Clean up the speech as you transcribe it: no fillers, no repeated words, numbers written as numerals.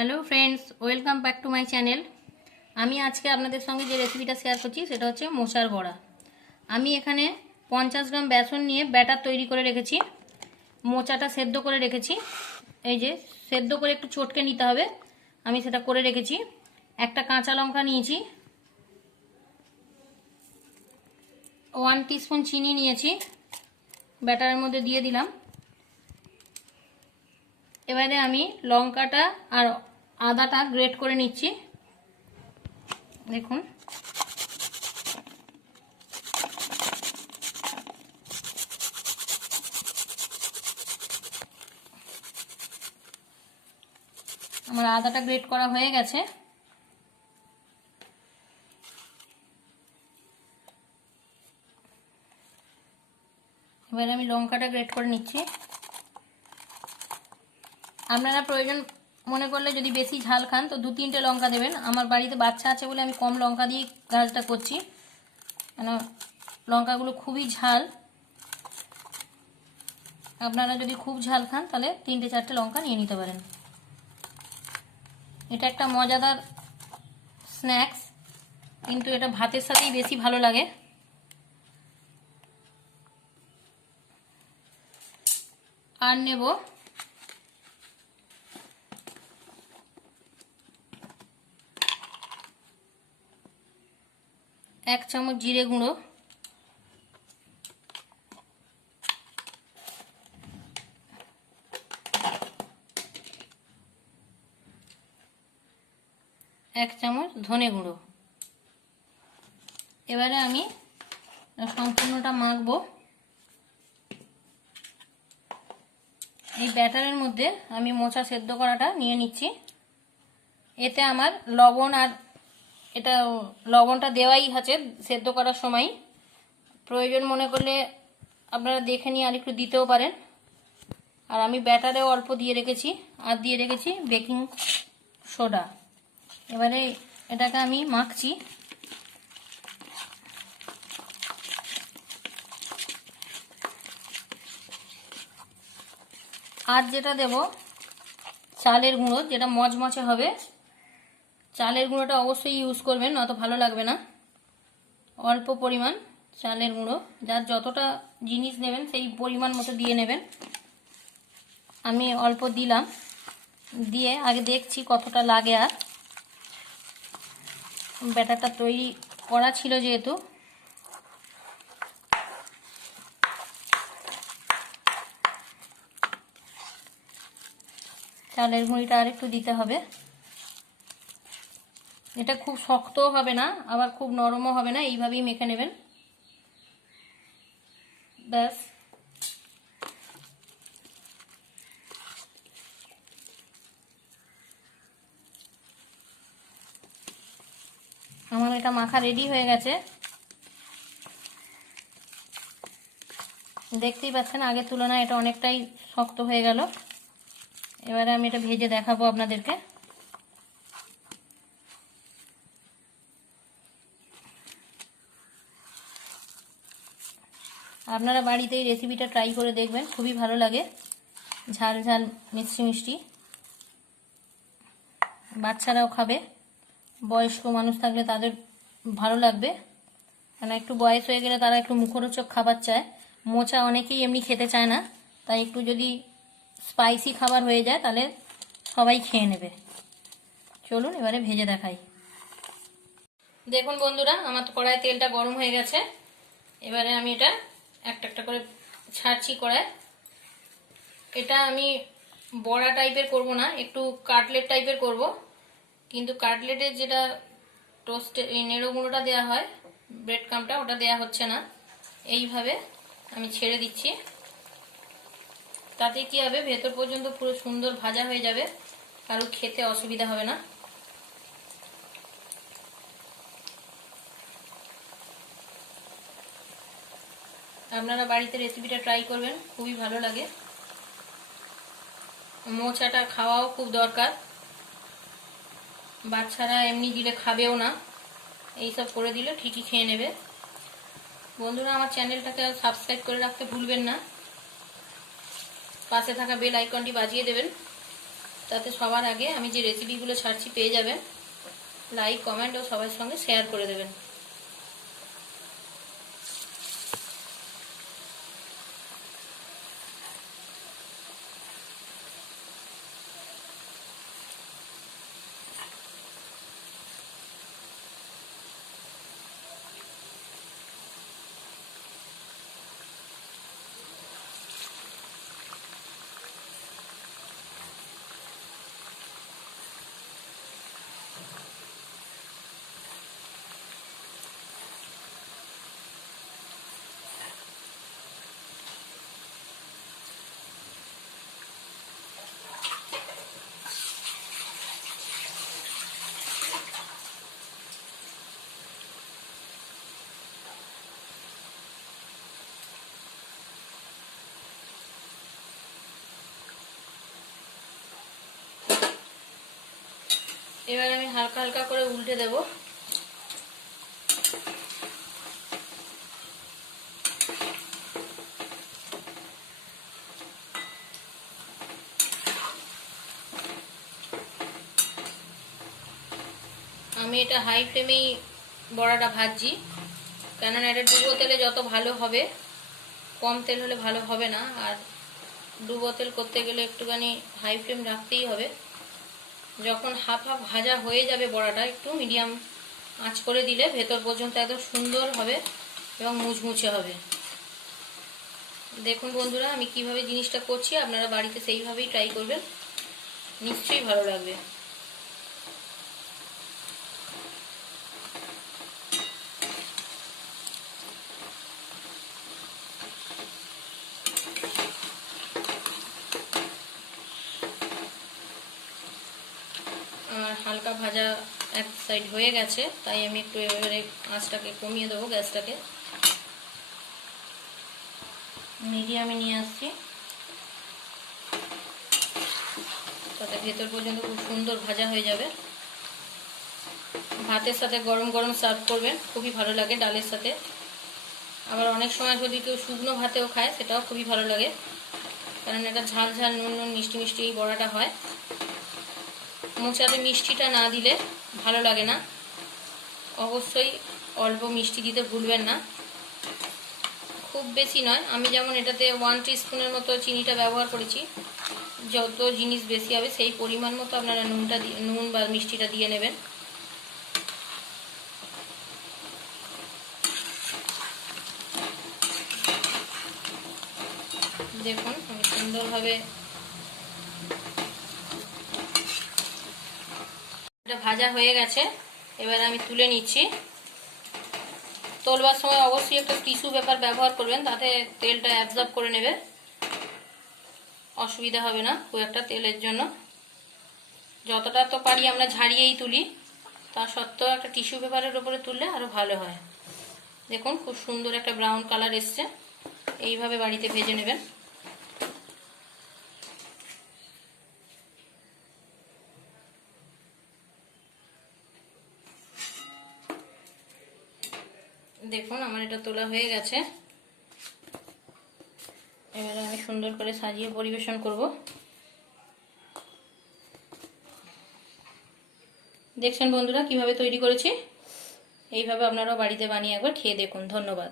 Hello friends, welcome back to my channel. আমি আজকে আপনাদের সঙ্গে যে রেসিপিটা শেয়ার করছি সেটা হচ্ছে মোচার বড়া। আমি এখানে 50 গ্রাম বেসন নিয়ে ব্যাটার তৈরি করে রেখেছি। মোচাটা সেদ্ধ করে রেখেছি, এই যে সেদ্ধ করে একটু চটকে নিতে হবে, আমি সেটা করে রেখেছি। একটা কাঁচা লঙ্কা নিয়েছি, 1 টিস্পুন চিনি নিয়েছি, ব্যাটারের মধ্যে দিয়ে দিলাম। এবারে আমি লঙ্কাটা আর আদাটা গ্রেট করে নিচ্ছি। দেখুন, আমার আদাটা গ্রেট করা হয়ে গেছে। এবারে আমি লঙ্কাটা গ্রেট করে নিচ্ছি। আপনারা প্রয়োজন মনে করলে যদি বেশি ঝাল খান তো 2-3টে লঙ্কা দেবেন। আমার বাড়িতে বাচ্চা আছে বলে আমি কম লঙ্কা দিয়ে কাজটা করছি, কেন লঙ্কাগুলো খুবই ঝাল। আপনারা যদি খুব ঝাল খান তাহলে 3-4টে লঙ্কা নিয়ে নিতে পারেন। এটা একটা মজাদার স্ন্যাক্স, কিন্তু এটা ভাতের সাথেই বেশি ভালো লাগে। আর নেব 1 চামচ জিরে গুঁড়ো, 1 চামচ ধনে গুঁড়ো। এবারে আমি সম্পূর্ণটা মাখবো। এই ব্যাটারের মধ্যে আমি মোচা সেদ্ধ করাটা নিয়ে নিচ্ছি। এতে আমার লবণ, আর এটা লবণটা দেওয়াই আছে সেদ্ধ করার সময়, প্রয়োজন মনে করলে আপনারা দেখে নিয়ে আর একটু দিতেও পারেন। আর আমি ব্যাটারেও অল্প দিয়ে রেখেছি, আর দিয়ে রেখেছি বেকিং সোডা। এবারে এটাকে আমি মাখছি। আর যেটা দেব চালের গুঁড়ো, যেটা মচমচে হবে। চালের গুঁড়োটা অবশ্যই ইউজ করবেন, অত ভালো লাগবে না। অল্প পরিমাণ চালের গুঁড়ো, যার যতটা জিনিস নেবেন সেই পরিমাণ মতো দিয়ে নেবেন। আমি অল্প দিলাম, দিয়ে আগে দেখছি কতটা লাগে। আর ব্যাটারটা তৈরি করা ছিল যেহেতু, চালের গুঁড়িটা আর একটু দিতে হবে। এটা খুব শক্তও হবে না, আবার খুব নরমও হবে না, এইভাবেই মেখে নেবেন। ব্যাস, আমার এটা মাখা রেডি হয়ে গেছে। দেখতেই পাচ্ছেন আগের তুলনায় এটা অনেকটাই শক্ত হয়ে গেল। এবারে আমি এটা ভেজে দেখাবো আপনাদেরকে। আপনারা বাড়িতে এই রেসিপিটা ট্রাই করে দেখবেন, খুবই ভালো লাগে, ঝাল ঝাল মিষ্টি মিষ্টি। বাচ্চারাও খাবে, বয়স্ক মানুষ থাকলে তাদের ভালো লাগবে, কেন একটু বয়স হয়ে গেলে তারা একটু মুখরোচক খাবার চায়। মোচা অনেকেই এমনি খেতে চায় না, তাই একটু যদি স্পাইসি খাবার হয়ে যায় তাহলে সবাই খেয়ে নেবে। চলুন এবারে ভেজে দেখাই। দেখুন বন্ধুরা, আমার তো কড়াইয়ে তেলটা গরম হয়ে গেছে। এবারে আমি এটা একটা একটা করে ছাড়ছি কড়াই। এটা আমি বড়া টাইপের করব না, একটু কাটলেট টাইপের করব। কিন্তু কাটলেটের যেটা টোস্টে নেড়ো গুঁড়োটা দেওয়া হয়, ব্রেড ক্রাম্বটা, ওটা দেওয়া হচ্ছে না। এইভাবে আমি ছেড়ে দিচ্ছি। তাতে কি হবে, ভেতর পর্যন্ত পুরো সুন্দর ভাজা হয়ে যাবে, কারো খেতে অসুবিধা হবে না। আপনারা বাড়িতে রেসিপিটা ট্রাই করবেন, খুবই ভালো লাগে। মোচাটা খাওয়াও খুব দরকার, বাচ্চারা এমনি দিলে খাবেও না, এইসব করে দিলে ঠিকই খেয়ে নেবে। বন্ধুরা, আমার চ্যানেলটাকে সাবস্ক্রাইব করে রাখতে ভুলবেন না, পাশে থাকা বেল আইকনটি বাজিয়ে দেবেন। তাতে সবার আগে আমি যে রেসিপিগুলো ছাড়ছি পেয়ে যাবেন। লাইক, কমেন্ট ও সবার সঙ্গে শেয়ার করে দেবেন। এবার আমি হালকা হালকা করে উল্টে দেব। আমি এটা হাই ফ্লেমেই বড়াটা ভাজছি, কেননা এটা ডুবো তেলে যত ভালো হবে, কম তেল হলে ভালো হবে না। আর ডুবো তেল করতে গেলে একটুখানি হাই ফ্লেম রাখতেই হবে। যখন হাফ হাফ ভাজা হয়ে যাবে বড়াটা, একটু মিডিয়াম আঁচ করে দিলে ভেতর পর্যন্ত একদম সুন্দর হবে এবং মুচমুচে হবে। দেখুন বন্ধুরা, আমি কিভাবে জিনিসটা করছি, আপনারা বাড়িতে সেইভাবেই ট্রাই করবেন, নিশ্চয়ই ভালো লাগবে। আর হালকা ভাজা এক সাইড হয়ে গেছে, তাই আমি একটু এবারে আঁচটাকে কমিয়ে দেবো, গ্যাসটাকে মিডিয়ামে নিয়ে আসছি, তাতে ভেতর পর্যন্ত খুব সুন্দর ভাজা হয়ে যাবে। ভাতের সাথে গরম গরম সার্ভ করবেন, খুবই ভালো লাগে ডালের সাথে। আবার অনেক সময় যদি কেউ শুকনো ভাতেও খায়, সেটাও খুবই ভালো লাগে, কারণ এটা ঝাল ঝাল নুন নুন মিষ্টি মিষ্টি এই বড়াটা হয়। মোচাতে মিষ্টিটা না দিলে ভালো লাগে না, অবশ্যই অল্প মিষ্টি দিতে ভুলবেন না, খুব বেশি নয়। আমি যেমন এটাতে 1 টিস্পুনের মতো চিনিটা ব্যবহার করেছি, যত জিনিস বেশি হবে সেই পরিমাণ মতো আপনারা নুন বা মিষ্টিটা দিয়ে নেবেন। দেখুন আমি সুন্দরভাবে এটা ভাজা হয়ে গেছে, এবার আমি তুলে নিচ্ছি। তোলবার সময় অবশ্যই একটা টিস্যু পেপার ব্যবহার করবেন, তাতে তেলটা অ্যাবজর্ব করে নেবে, অসুবিধা হবে না খুব একটা তেলের জন্য। যতটা তো পারি আমরা ঝাড়িয়েই তুলি, তা সত্ত্বেও একটা টিস্যু পেপারের উপরে তুললে আরও ভালো হয়। দেখুন খুব সুন্দর একটা ব্রাউন কালার এসছে, এইভাবে বাড়িতে ভেজে নেবেন। দেখুন আমার এটা তোলা হয়ে গেছে, এবারে আমি সুন্দর করে সাজিয়ে পরিবেশন করব। দেখছেন বন্ধুরা কিভাবে তৈরি করেছি, এইভাবে আপনারাও বাড়িতে বানিয়ে একবার খেয়ে দেখুন। ধন্যবাদ।